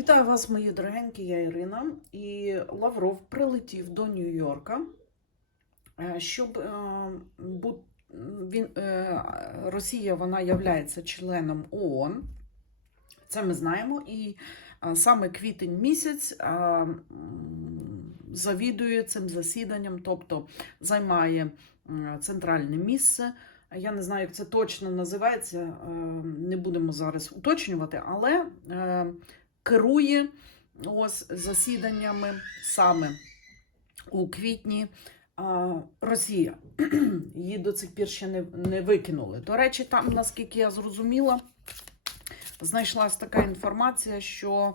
Вітаю вас, мої дорогенькі, я Ірина. І Лавров прилетів до Нью-Йорка, е, щоб е, він, е, Росія вона являється членом ООН. Це ми знаємо. І саме квітень місяць завідує цим засіданням, тобто займає центральне місце. Я не знаю, як це точно називається, не будемо зараз уточнювати, але керує ось засіданнями саме у квітні а, Росія. Її до цих пір ще не, не викинули. До речі, там, наскільки я зрозуміла, знайшлась така інформація, що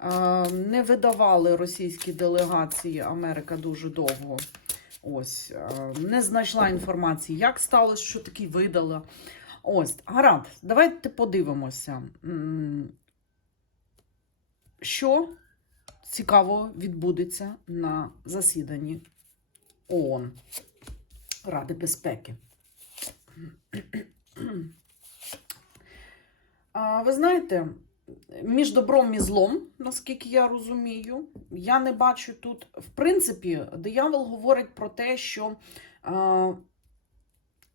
е, не видавали російські делегації Америка дуже довго. Ось, не знайшла інформації, як сталося, що таки видала. Ось, гаразд, давайте подивимося. Що цікаво відбудеться на засіданні ООН Ради безпеки. А, ви знаєте, між добром і злом, наскільки я розумію, я не бачу тут, в принципі, диявол говорить про те, що е,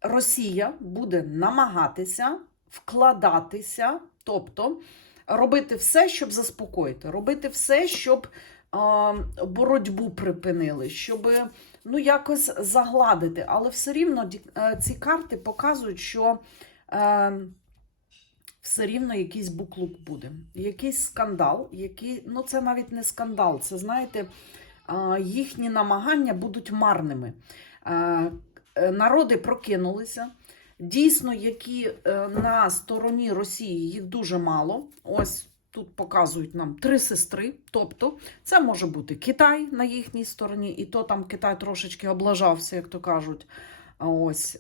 Росія буде намагатися вкладатися, тобто робити все, щоб заспокоїти, робити все, щоб а, боротьбу припинили, щоб ну, якось загладити. Але все рівно е, ці карти показують, що е, все рівно якийсь буклук буде, якийсь скандал, який, ну це навіть не скандал, це знаєте, а, їхні намагання будуть марними. Е, е, Народи прокинулися. Дійсно, які е, на стороні Росії їх дуже мало. Ось тут показують нам три сестри. Тобто, це може бути Китай на їхній стороні, і то там Китай трошечки облажався, як то кажуть. Ось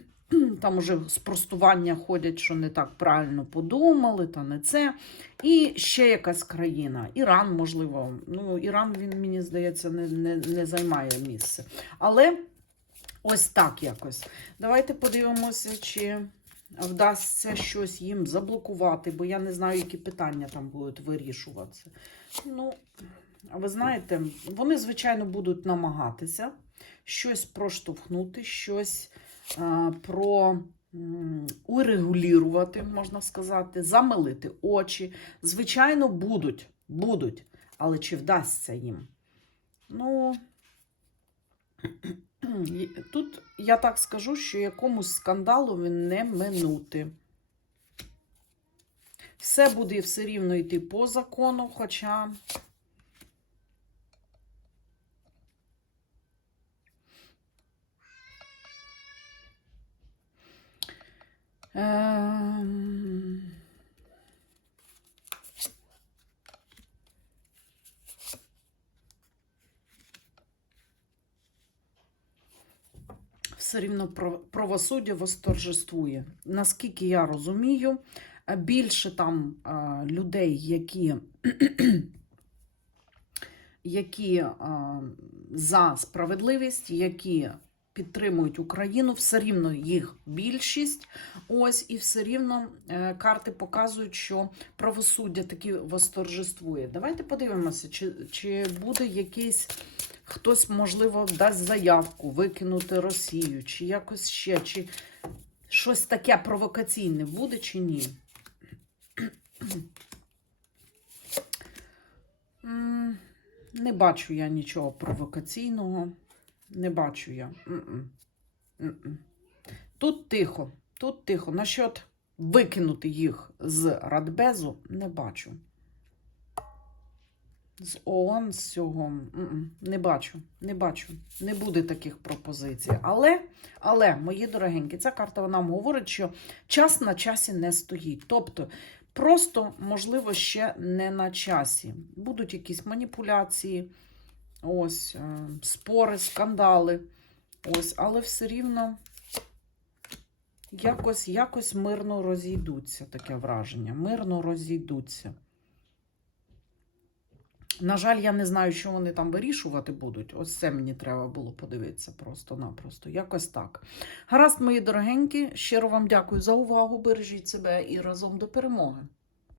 там уже спростування ходять, що не так правильно подумали, та не це. І ще якась країна. Іран, можливо. Ну, Іран, він, мені здається, не, не, не займає місце. Але ось так якось. Давайте подивимося, чи вдасться щось їм заблокувати, бо я не знаю, які питання там будуть вирішуватися. Ну, ви знаєте, вони, звичайно, будуть намагатися щось проштовхнути, щось а, про. Урегулірувати, можна сказати, замилити очі. Звичайно, будуть, будуть, але чи вдасться їм? Ну, Тут я так скажу, що якомусь скандалу він не минути. Все буде все рівно йти по закону, хоча. Ем... все рівно правосуддя восторжествує. Наскільки я розумію, е, більше там е, людей, які, які е, за справедливість, які підтримують Україну, все рівно їх більшість. Ось і все рівно карти показують, що правосуддя таки восторжествує. Давайте подивимося, чи, чи буде якийсь хтось, можливо, дасть заявку викинути Росію, чи якось ще, чи щось таке провокаційне буде, чи ні. Не бачу я нічого провокаційного. Не бачу я. Тут тихо, тут тихо. Насчет викинути їх з Радбезу не бачу. З ООН з цього не бачу, не бачу. Не буде таких пропозицій. Але, але, мої дорогенькі, ця карта нам говорить, що час на часі не стоїть. Тобто, просто, можливо, ще не на часі. Будуть якісь маніпуляції, ось, е, спори, скандали. Ось, але все рівно якось, якось мирно розійдуться, таке враження. Мирно розійдуться. На жаль, я не знаю, що вони там вирішувати будуть. Ось це мені треба було подивитися просто-напросто. Якось так. Гаразд, мої дорогенькі, щиро вам дякую за увагу. Бережіть себе і разом до перемоги.